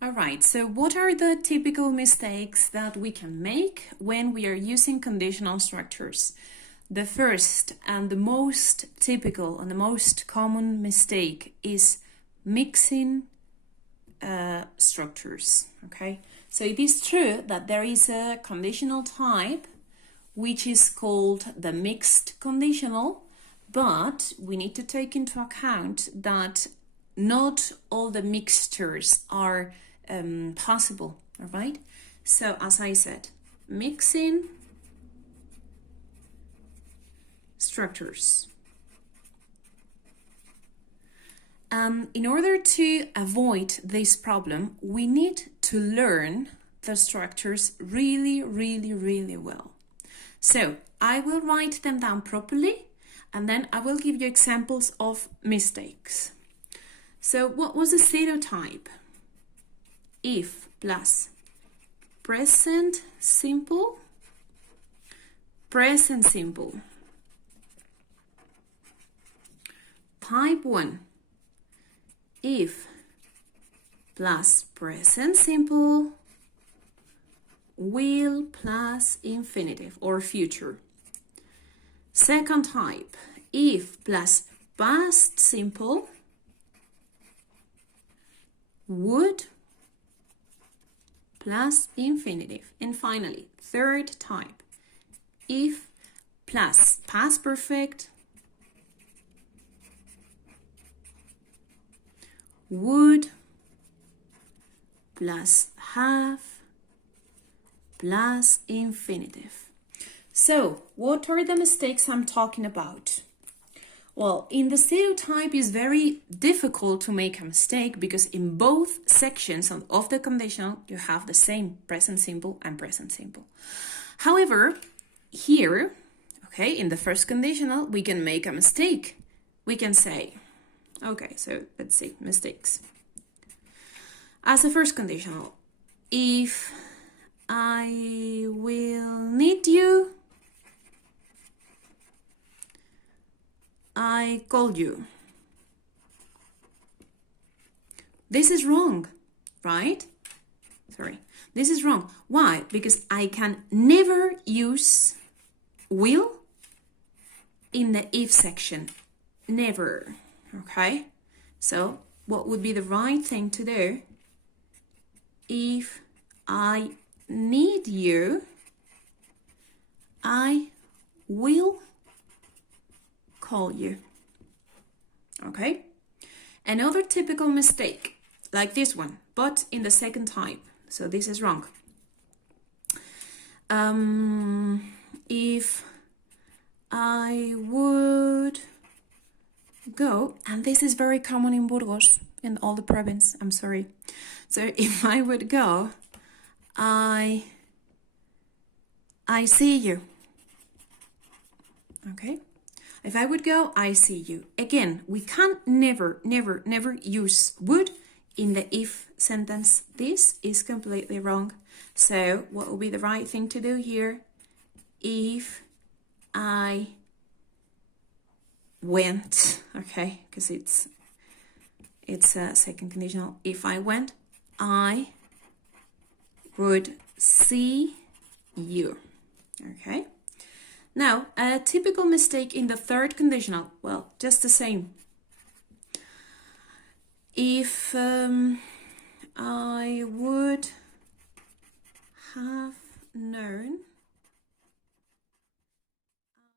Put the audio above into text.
All right, so what are the typical mistakes that we can make when we are using conditional structures? The first and the most typical and the most common mistake is mixing structures, okay? So it is true that there is a conditional type which is called the mixed conditional, but we need to take into account that not all the mixtures are possible, all right? So as I said, mixing structures. In order to avoid this problem, we need to learn the structures really, really, really well. So I will write them down properly, and then I will give you examples of mistakes. So what was the zero type? If plus present simple, present simple. Type 1, if plus present simple, will plus infinitive or future. Second type, if plus past simple, would plus infinitive. And finally, third type, if plus past perfect, would plus have plus infinitive. So, what are the mistakes I'm talking about? Well, in the zero type is very difficult to make a mistake because in both sections of the conditional you have the same present simple and present simple. However, here, okay, in the first conditional, we can make a mistake. We can say, okay, so let's see, mistakes. As a first conditional, if I will need you, I call you. This is wrong, right? Sorry, this is wrong. Why? Because I can never use will in the if section. Never, okay? So what would be the right thing to do? If I need you, I will call you. Okay? Another typical mistake, like this one, but in the second type. So this is wrong. If I would go, and this is very common in Burgos, in all the province, I'm sorry. So if I would go, I see you. Okay? If I would go, I see you. Again, we can't never use would in the if sentence. This is completely wrong. So what would be the right thing to do here? If I went, okay, because it's a second conditional. If I went, I would see you. Okay. Now, a typical mistake in the third conditional, well, just the same. If I would have known